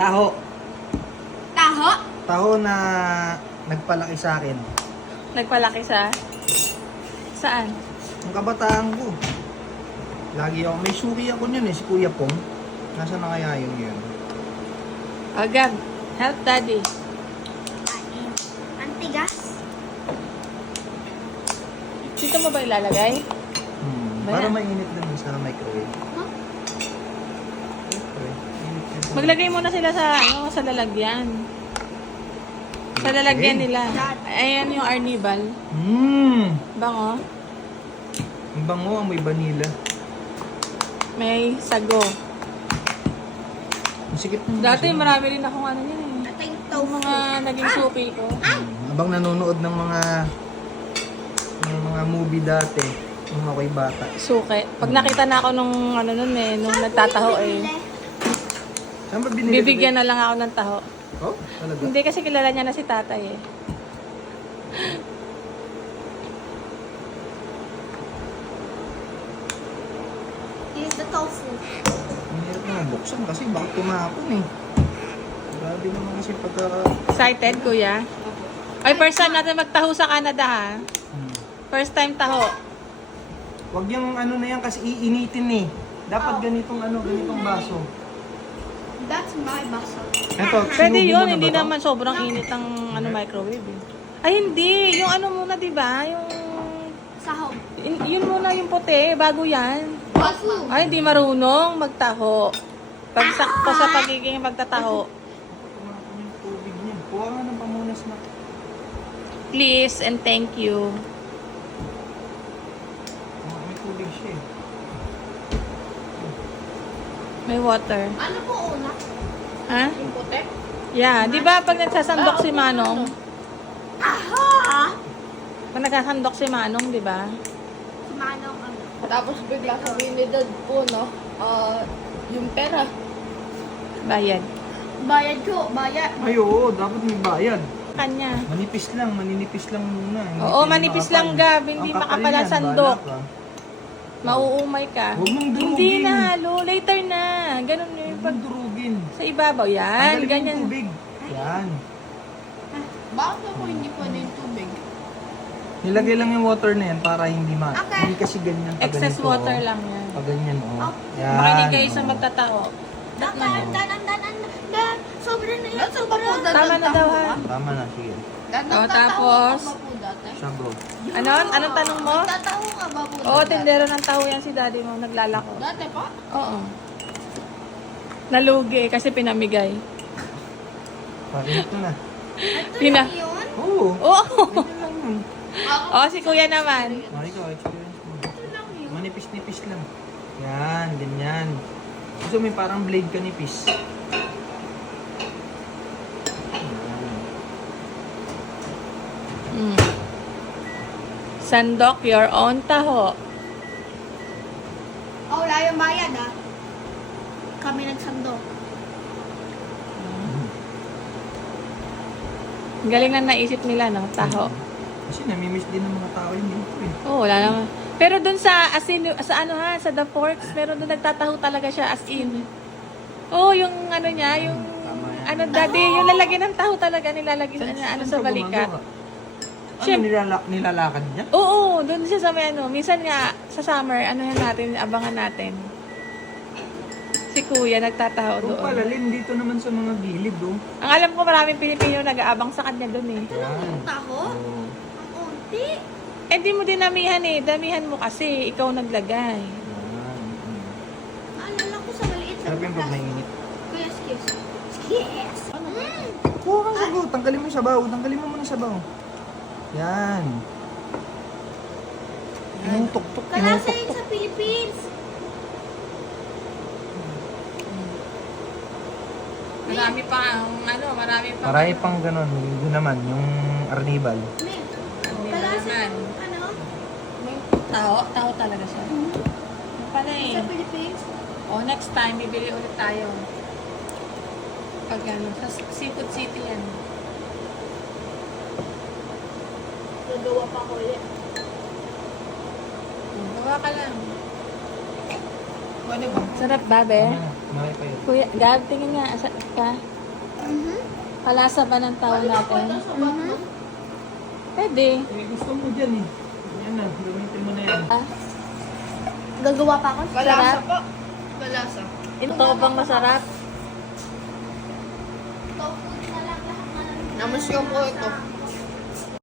Taho. Taho? Taho na nagpalaki sa akin. Nagpalaki sa... Saan? Ang kabataan ko. Lagi ako, may suki ako niyan eh, si Kuya Pong. Nasa na kaya yun yun? Oh, Gab. Help daddy. Ay, Antigas? Dito mo ba ilalagay? Hmm. Para mainit din sa microwave. Huh? Siyempre, mainit din sa- Maglagay muna sila sa, ano, sa lalagyan. Sa lalagyan Okay. nila. Ayan yung arnibal. Hmm. Bango. Ang bango, ang may vanilla. May sago. Ang sikip ng Dati marami rin akong ano yun eh. Yung tofu. mga naging suki ko. Hmm. Abang nanonood ng mga ng mga movie dati, nung ako'y bata. Suki. Pag nakita na ako nung ano nun eh, nung nagtataho eh. Saan ba? Bibigyan na lang ako ng taho. Oh, talaga? Hindi kasi kilala niya na si tatay eh. Here's the tofu. Ang hirap na buksan kasi bakit tumapon eh. Grabe naman kasi pagka... Excited, kuya? Ay, first time natin magtaho sa Canada ha. Hmm. First time taho. Wag yung ano na yan kasi iinitin eh. Dapat ganitong ano, ganitong baso. That's my baso. Eto, Pwede yun, hindi naman sobrang init ang ano microwave eh. Ay, hindi. Yung ano muna, di ba? Yung... Sahog. yun- Yun muna yung puti, bago yan. Tofu. Ay, hindi marunong magtaho. Pagsakto sa pagiging magtataho. Tumapon yung tubig niya. Kuha nga ng pamunas na. Please and thank you. Oh, may tubig siya eh. May water. Ano po una? Ha? Yung puti? Yeah, di ba pag nagsasandok si Manong, Aha! pag nagsasandok si Manong, di ba? Si Manong ano? Tapos bigla sabihin ni Dad po, no? Ah, yung pera. Bayad. Bayad ko, bayad. Ay oo, dapat may bayad. Kanya. Manipis lang, maninipis lang muna. Hindi Oo, manipis makapal. lang, Gab. Hindi Ang kapal makapal ang yan, sandok. bahala ka. Mauumay ka. Huwag mong durugin. Hindi na, halo. Later na. Ganun yung Huwag pag mong durugin. sa ibabaw. Yan, yung ganyan. tubig. Yan. Bakit ako hindi pwede yung tubig? Nilagay lang yung water na yan para hindi ma... Okay. Hindi kasi ganyan. pag Excess ganito, water oh. lang yan. Pag ganyan, oh. Oh. Yan. Makinig kayo sa oh. magtatao. Dan, dan, dan, dan, dan, dan. Sobra na yan, sobra. Tama na daw, ha? Tama na, sige. Dad, Oh, tapos? Ka ba po dati? Siya, go. Ano? Anong tanong mo? Nagtatawa ka ba po Oo, tindero ng taho yan si daddy mo. Naglalako. Dati pa? Oo. Nalugi kasi pinamigay. Ko na. Ito Pina- lang yun? Oo. Oo. Ganyan lang yun. Oh, si kuya naman. Mari ko, experience mo. Ito lang yun. Manipis-nipis lang. Yan, ganyan. Gusto may parang blade ka nipis. Yan. Mm. Sandok your own taho. Oh, wala yung bayad ah. Kami nagsando. Ang Galing na naisip nila, no? Taho. Kasi namimiss din ng mga tao yun dito eh. Oo, wala naman. Pero dun sa, as in, sa ano ha, sa The Forks, meron dun nagtataho talaga siya as in. Oo, yung ano niya, yung, Tama yan. ano daddy, yung lalagyan ng taho talaga, nilalagyan na ano sa ka balikat. gumagawa? Ano, Siyem- nilala- nilalakad niya? Oo, dun siya sa may ano. Minsan nga, sa summer, ano yan natin, abangan natin. Si kuya nagtataho Kung doon. palalim dito naman sa mga gilid, oh. Ang alam ko maraming Pilipino nag-aabang sa kanya doon eh. Yan. Taho? Oh. Ang unti. Eh di mo dinamihan eh. Damihan mo kasi. Ikaw naglagay. Yan. Mm. Naalala ko sa maliit na Sarap yung pag mainit. Kuya, excuse. Yes. Mm. Kuha kang sabaw. Tanggalin mo yung sabaw. Tanggalin mo muna yung sabaw. Yan. Tinutok-tok. Kalasa yun sa Philippines. Marami pa ang ano, marami pa. Marami pang ganun. Yun naman, yung arnibal. May, Hindi kalasa yung ano? Tao, tao talaga siya. Ano pala eh. Sa Philippines. O, next time, bibili ulit tayo. Pag ano, sa Seafood City yan. Nagawa pa ko ulit. Gawa ka lang. Pwede ba? Sarap ba, be? Maray pa yun. Kuya, Gab, tingin nga. Sa, ka. Mhm. Palasa ba ng tao natin? Mhm. Pwede. Eh, gusto mo dyan eh. Yan na, gamitin mo na yan. Ah, Gagawa pa ako. Malasa Sarap. po. Malasa. ito bang masarap? Namas ko po ito.